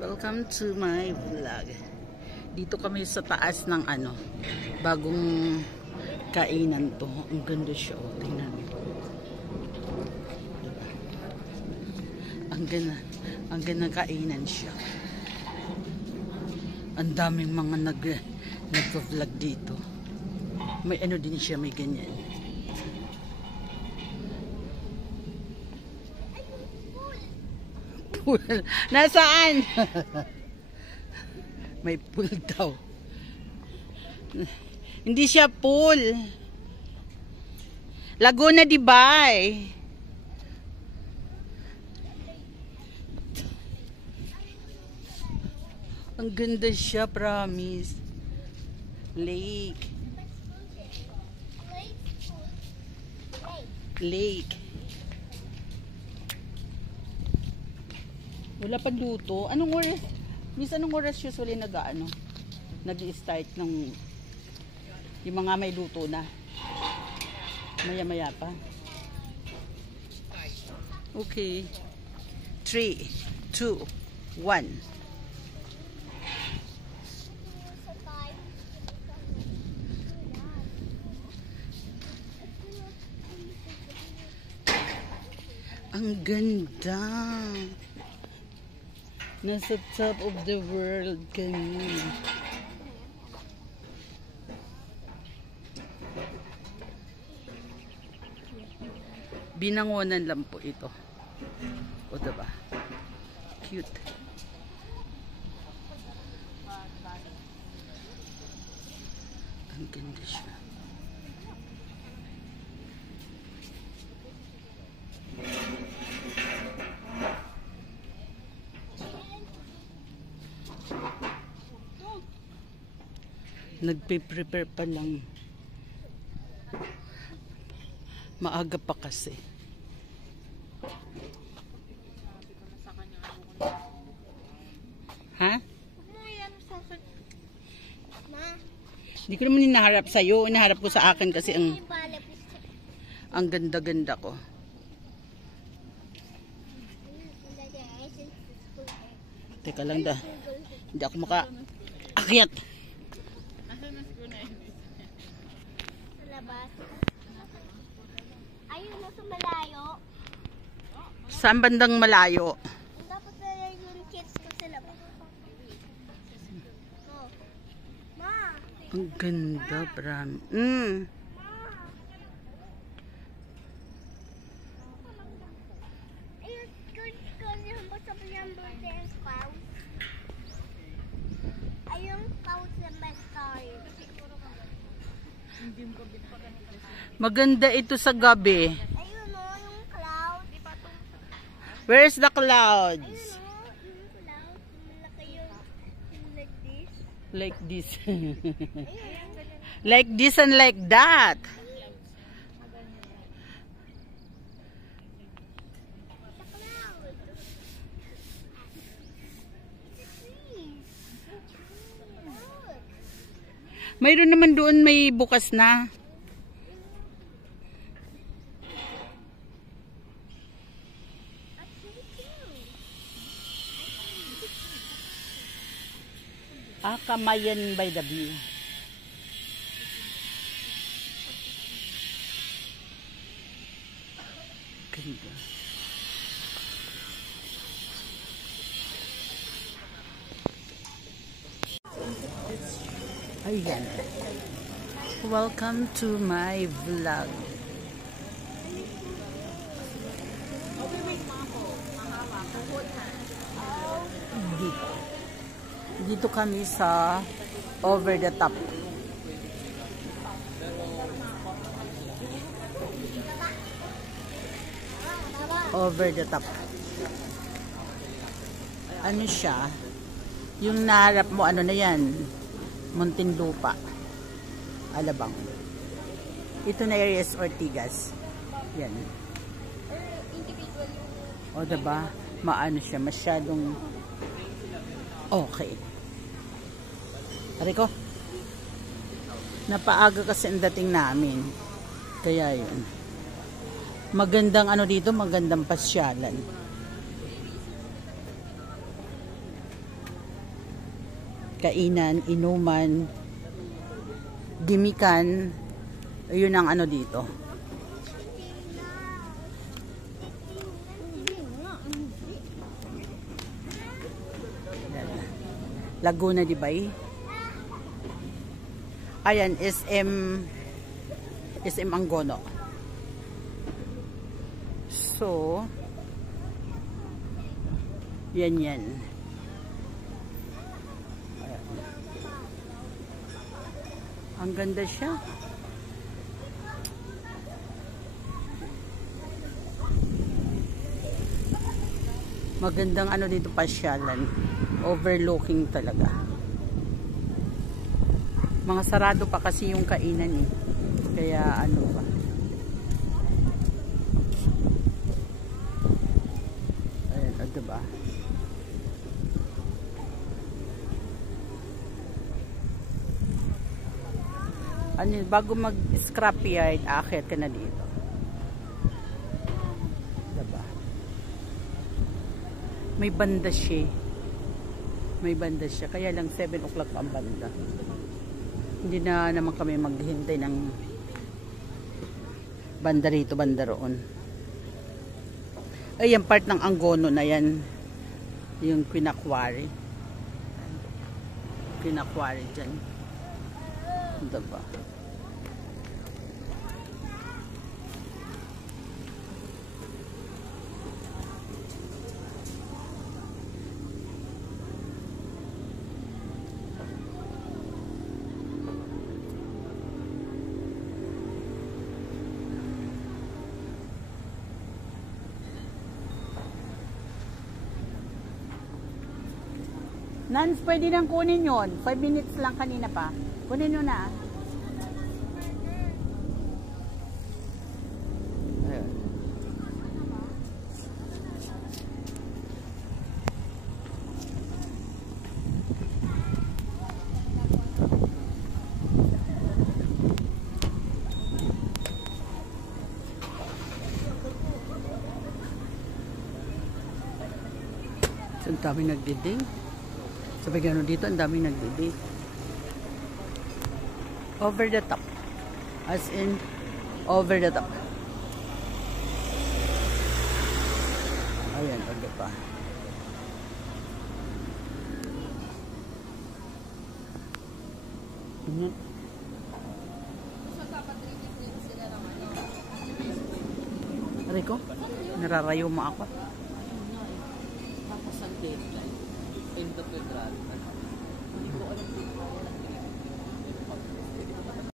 Welcome to my vlog. Dito kami sa taas ng bagong kainan to. Ang ganda siya. Tingnan mo. Ang ganda kainan siya. Ang daming mga nag-vlog dito. May din siya, may ganyan. Pool. Nasaan? May pool daw. Hindi siya pool. Laguna de Bay. Ang ganda siya, promise. Lake. Wala pa luto. Anong oras? Miss, anong oras usually nag-start ng yung mga may luto na? Maya-maya pa. Okay. 3, 2, 1. Ang ganda. Nasa top of the world kami. Binangonan lang po ito. O diba? Cute. Ang ganda siya. Nagpe-prepare pa lang. Maaga pa kasi. Ha? Hindi ko naman hinaharap sa'yo. Hinaharap ko sa akin kasi ang ganda-ganda ko. Teka lang da. Hindi ako maka-akyat. Ayun, nasa malayo. Saan bandang malayo? Dapat na yung kids ko sila. Oh. Ma! Ang ganda, Bram. Ayun, yung basta po yung birthday and cloud. Ayun, cloud sa my star. Maganda ito sa gabi. Ayun o, yung cloud. Where's the clouds? Ayun o, yung cloud. Malaki yung like this. Like this. Ayun. Like this and like that. The cloud. It's a tree. Look. Mayroon naman doon may bukas na. Kamayan by the view. Ganda. Ayan. Welcome to my vlog. Dito kami sa over the top. Over the top. Ano siya? Yung naharap mo, ano na yan? Muntinlupa. Alabang. Ito na Areas Ortigas. Yan. O diba? Maano siya? Masyadong okay. Ariko, napaaga kasi ang dating namin. Kaya yun. Magandang dito, magandang pasyalan. kainan, inuman, gimikan. Ayun ang ano dito. Laguna de Bay. Ayan, SM Angono. So, yan. Ayan. Ang ganda siya. Magandang ano dito pasyalan. Overlooking talaga. Mga sarado pa kasi yung kainan eh. Kaya ano pa. Ayan, diba? Ano, bago mag-scrap yard, aakyat ka na dito. Diba? May banda siya. May banda siya. Kaya lang 7 o'clock ang banda. Hindi na naman kami maghintay ng banda rito, banda roon. Ay, yung part ng Angono na yan. Yung Quinaquari. Quinaquari dyan. Diba? Nans, pwede nang kunin yon. 5 minutes lang kanina pa. Kunin nyo na. Ayun. So, ang dami nagdiding. Sabi gano'n dito, ang daming nagbibi. Over the top. As in, over the top. Ayan, ano pa. Aray ko, nararayo mo ako. Tapos ang deadline, end of the draft.